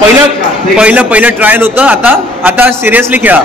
पहिलं ट्रायल होतं. आता सिरियसली खेळा.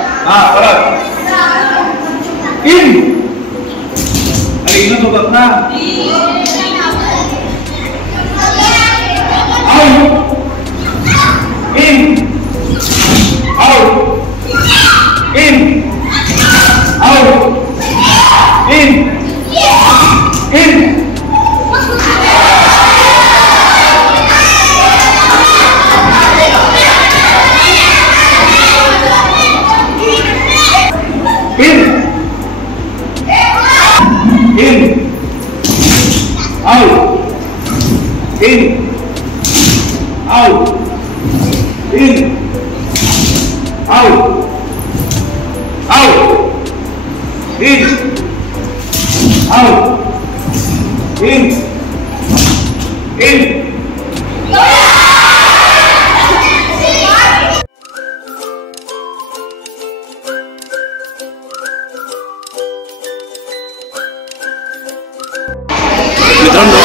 मित्रांनो,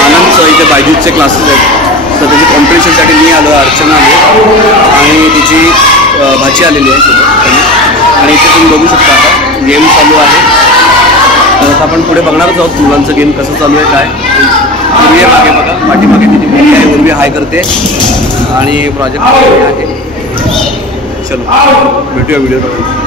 आनंदचं इथे बायजूसचे क्लासेस आहेत, तर त्याची कॉम्पिटिशनसाठी मी आलो, अर्चना आली आणि तिची भाची आलेली आहे सोबत. आणि इथे तुम्ही बघू शकता आता गेम चालू आहे. तर आता आपण पुढे बघणारच आहोत मुलांचं गेम कसं चालू आहे काय. उर्वी मागे बघा, पाठीमागे तिची मुलगी आहे, उर्वी हाय करते आणि प्रोजेक्ट आहे. चलो भेटूया व्हिडिओ बघून.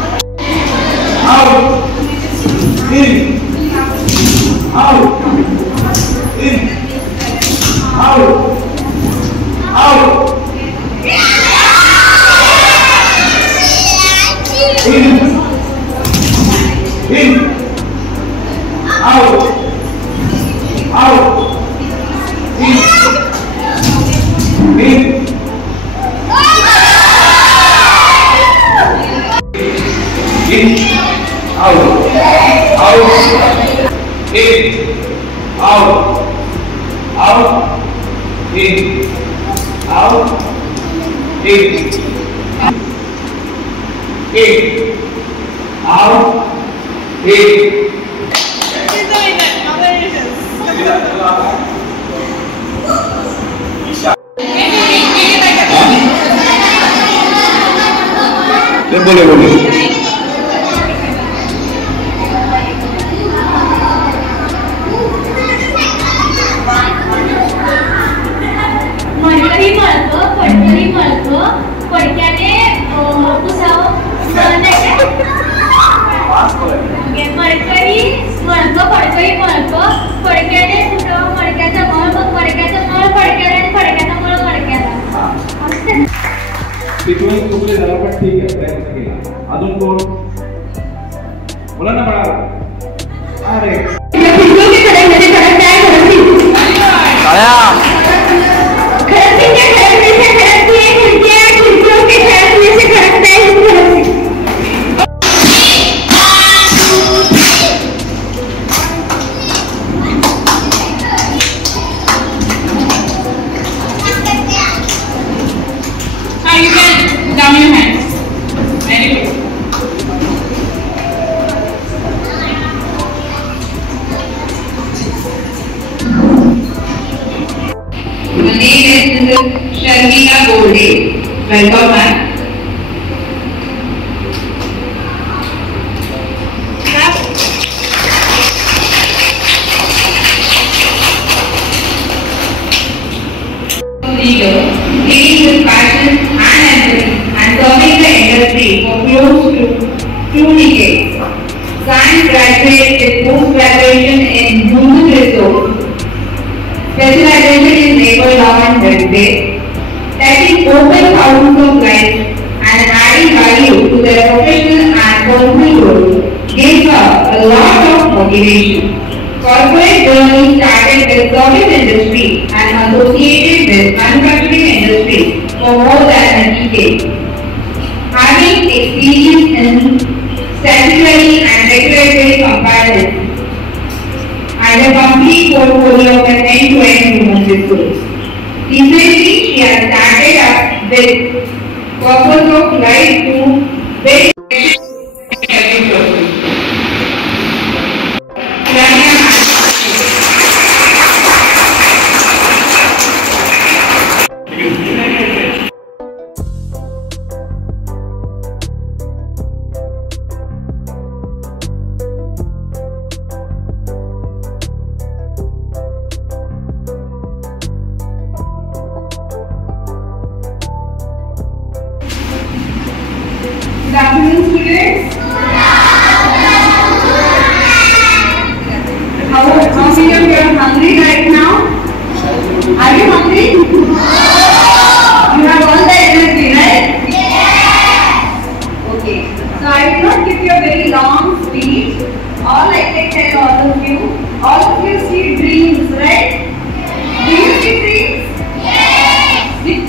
बोले तुकडे झाला पण ठीक आहे, प्रयत्न केला. अजून कोण मुलांना म्हणाला अरे down your hands. Very good. My name is Sharmila Golde. Welcome, ma'am. Leader, leading with passion and empathy and serving the industry for close to 2 decades. Science graduate with post-graduation in human resource, specialization in labor law and welfare, touching open thousands of lives and adding value to their professional and personal growth gives her a lot of motivation. Corporate journey started with service industry and associated with manufacturing industry for more than a decade. Having experience in statutory and regulatory compliance and a complete portfolio of an end-to-end human resource. Recently, she has started up with purpose of life to build every person.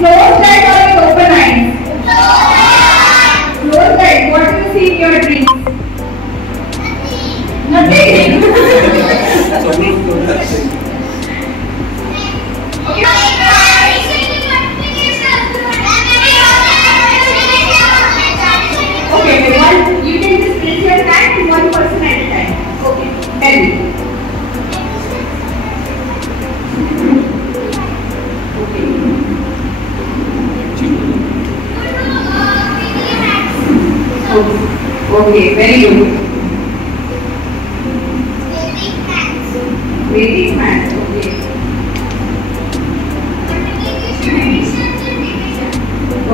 closed eyes or with open eyes? Closed eyes. What do you see in your dreams? Nothing. Okay, one, you can just raise your hand and one person at a time. Okay, tell me. Okay, very good. Vedic maths, okay.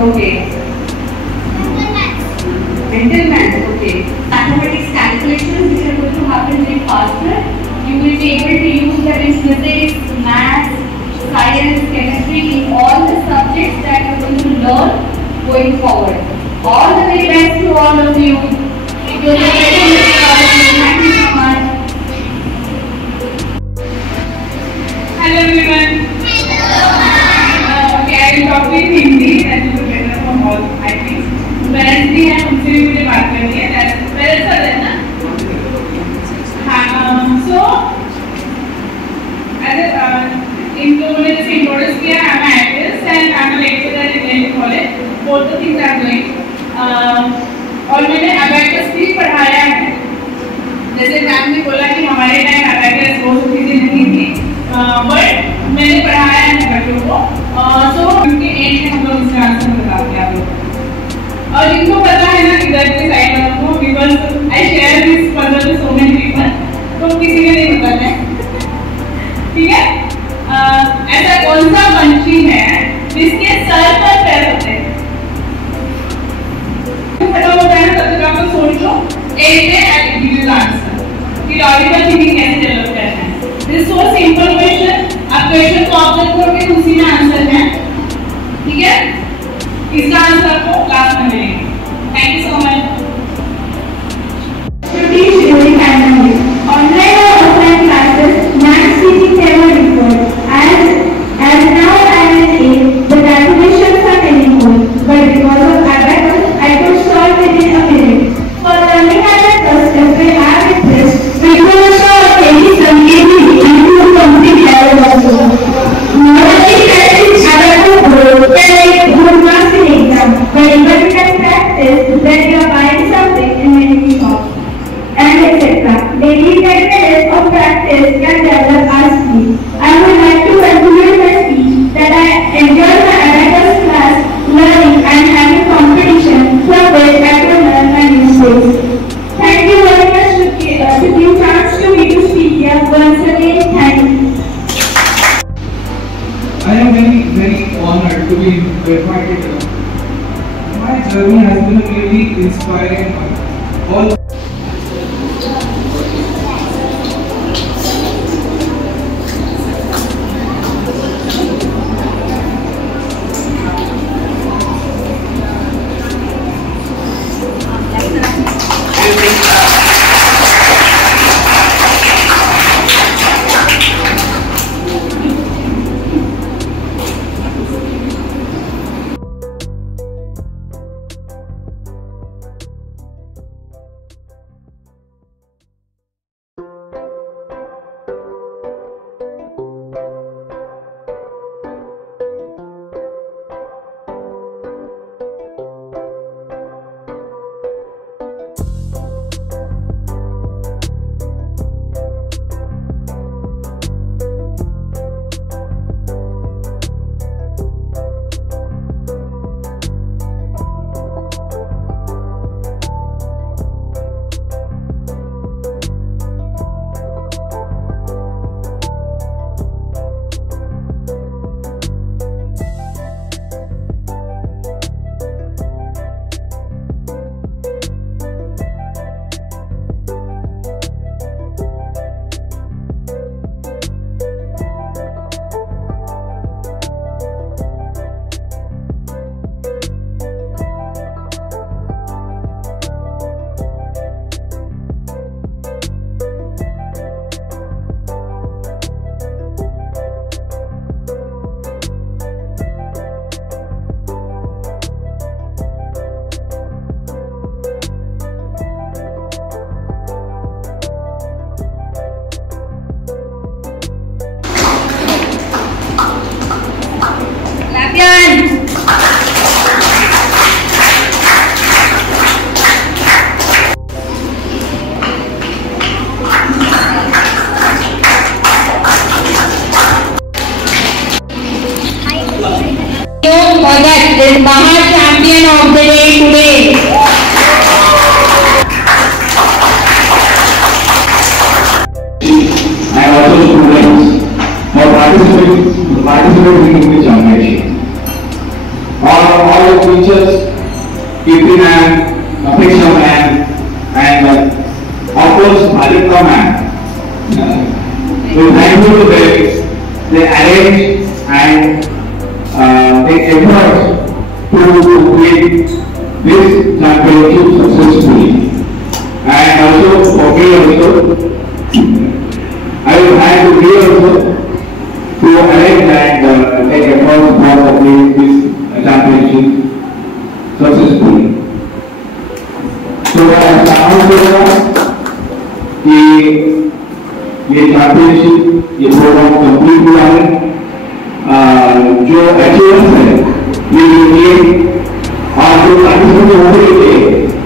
Okay. Mental maths, okay. Mathematics calculations which are going to happen very faster. You will be able to use that in physics, maths, science, chemistry, in all the subjects that you are going to learn going forward. All the very best to all of you. It was a pleasure. Thank you so much. Hello everyone. Okay, I will talk in Hindi. That is better for all, I think. Parents भी हैं, उनसे भी मुझे बात करनी है. Parents are there ना? हाँ. So, as in लोगों ने जैसे introduce किया, I'm an artist and I'm a lecturer in Delhi College. Both the things are doing. और मैंने abacus भी पढ़ाया है. जैसे मैम ने बोला कि हमारे टाइम abacus वो सब चीजें नहीं थी. बट मैंने पढ़ाया है बच्चों को. सो उनके एंड में हम लोग इसका आंसर बताते हैं आप लोग. और इनको पता है ना इधर के साइड वालों को, because I share this puzzle to so many people. तो किसी को नहीं पता है. ठीक है. ऐसा कौन सा पंछी है जिसके सर पर पैर होते हैं? खड़ा होता है ना, तब तक आप लोग सोच लो. एक है I give you the answer कि लॉजिकल थिंकिंग कैसे डेवलप करना है. This so simple question. आप क्वेश्चन को ऑब्जर्व करोगे तो उसी में आंसर है. ठीक है. इसका आंसर आपको क्लास में मिलेगा. Thank you so much. Online or offline classes, maths teaching never differed. As now I am an age, the calculations are meaningful, but because of abacus, I could solve within a minute. For learning abacus, if we have interest, we could also take some easy into complete level also. Nobody practice abacus can make good marks in exam, but even you can practice when you are buying something in many shops. And etc. Daily practice of practice can develop our skills. I would like to conclude my speech that I enjoyed my abacus class, learning and having competition from which I could learn my new skills. Thank you very much to give chance to me to speak here. Once again, thank you. I am very honored to be invited here. My journey has been a really inspiring one. All Bhagat is Maha Champion of the Day today. And also students for participating in the championship. All the teachers, Kirti ma'am, Apeksha ma'am, and of course Bharika ma'am. So thankful to them, they arrange and take effort to create this championship successfully. And also for me also, I will have to be also to arrange and take effort for completing this championship successfully. So I found कि ये championship ये programme complete हुआ है, जो achievers है ये और जो पार्टिसिपेंट हो रहे थे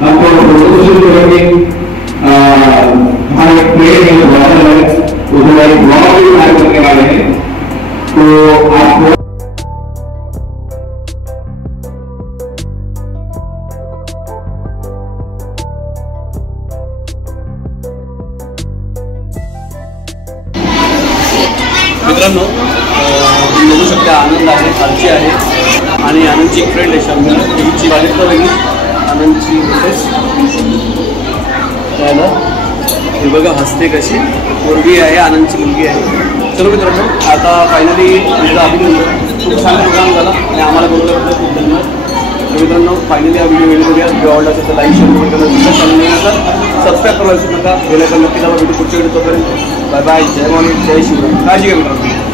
हमको प्रोत्साहन करेंगे, हमारे प्लेयर है ब्लॉगर है वो हमारे ब्लॉग भी तैयार करने वाले हैं, तो आपको मित्रांनो तुम्ही बघू शकता आनंद आहे, खालची आहे आणि आनंदची एक फ्रेंड आहे शंकर, हिची बालिका वेगळी आनंदची मिसेस त्याला हे बघा हसते कशी, मुलगी आहे आनंदची मुलगी आहे. चलो मित्रांनो आता फायनली तुमचा अभिनंदन, खूप छान प्रोग्राम झाला आणि आम्हाला बोलवल्याबद्दल खूप धन्यवाद. तर मित्रांनो फायनली हा व्हिडिओ बघूया, व्हिडिओ आवडला असेल तर लाईक शेअर करा, दुसऱ्या चॅनल नका सबस्क्राईब करायला विसरू नका, बेल आयकॉन नक्की दाबा. व्हिडिओ पुढच्या व्हिडिओ तोपर्यंत बाय बाय, जय महाराष्ट्र, जय शिवराय, काळजी घ्या मित्रांनो.